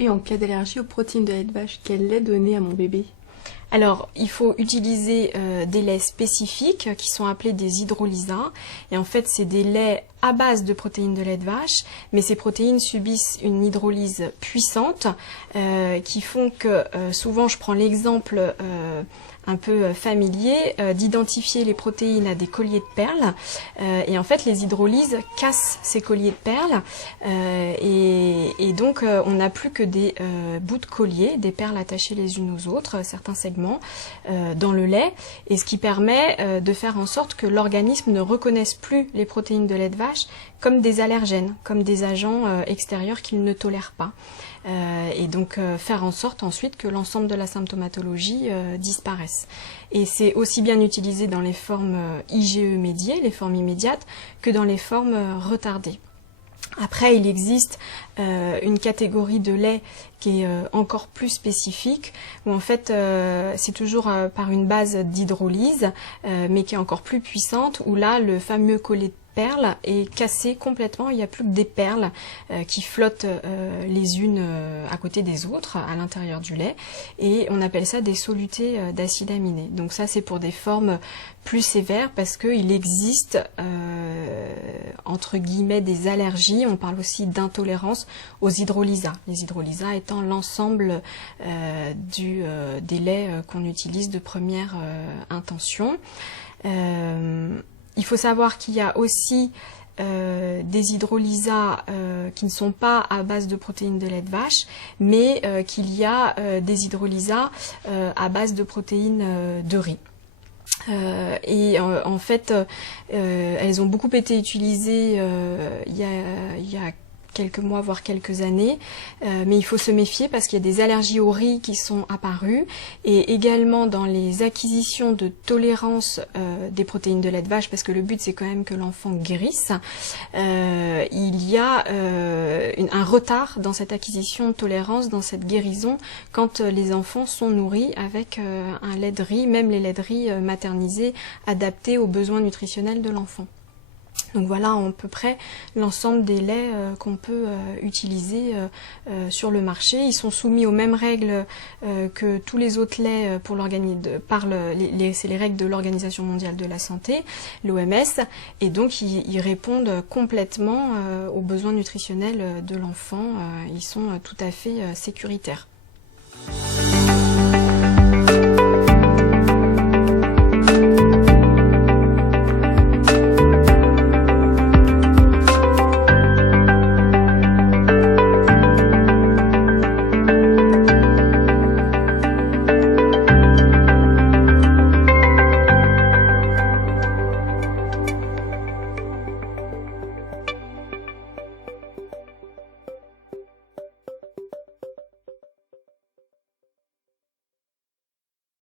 Et en cas d'allergie aux protéines de lait de vache, quel lait donner à mon bébé? Alors, il faut utiliser des laits spécifiques qui sont appelés des hydrolysats. Et en fait, c'est des laits à base de protéines de lait de vache, mais ces protéines subissent une hydrolyse puissante qui font que, souvent je prends l'exemple un peu familier, d'identifier les protéines à des colliers de perles. Et en fait, les hydrolyses cassent ces colliers de perles et donc on n'a plus que des bouts de collier, des perles attachées les unes aux autres, certains segments, dans le lait, et ce qui permet de faire en sorte que l'organisme ne reconnaisse plus les protéines de lait de vache comme des allergènes, comme des agents extérieurs qu'il ne tolère pas. Et donc faire en sorte ensuite que l'ensemble de la symptomatologie disparaisse. Et c'est aussi bien utilisé dans les formes IgE médiées, les formes immédiates, que dans les formes retardées. Après, il existe une catégorie de lait qui est encore plus spécifique, où en fait c'est toujours par une base d'hydrolyse, mais qui est encore plus puissante, où là le fameux collier de perles est cassé complètement, il n'y a plus que des perles qui flottent les unes à côté des autres à l'intérieur du lait, et on appelle ça des solutés d'acides aminés. Donc ça c'est pour des formes plus sévères parce qu'il existe entre guillemets des allergies, on parle aussi d'intolérance aux hydrolysats. Les hydrolysats étant l'ensemble des laits qu'on utilise de première intention. Il faut savoir qu'il y a aussi des hydrolysats qui ne sont pas à base de protéines de lait de vache, mais qu'il y a des hydrolysats à base de protéines de riz. En fait, elles ont beaucoup été utilisées il y a quelques mois, voire quelques années, mais il faut se méfier parce qu'il y a des allergies au riz qui sont apparues, et également dans les acquisitions de tolérance des protéines de lait de vache, parce que le but c'est quand même que l'enfant guérisse, il y a un retard dans cette acquisition de tolérance, dans cette guérison, quand les enfants sont nourris avec un lait de riz, même les laits de riz maternisés, adaptés aux besoins nutritionnels de l'enfant. Donc voilà à peu près l'ensemble des laits qu'on peut utiliser sur le marché. Ils sont soumis aux mêmes règles que tous les autres laits c'est les règles de l'Organisation mondiale de la santé, l'OMS, et donc ils répondent complètement aux besoins nutritionnels de l'enfant. Ils sont tout à fait sécuritaires.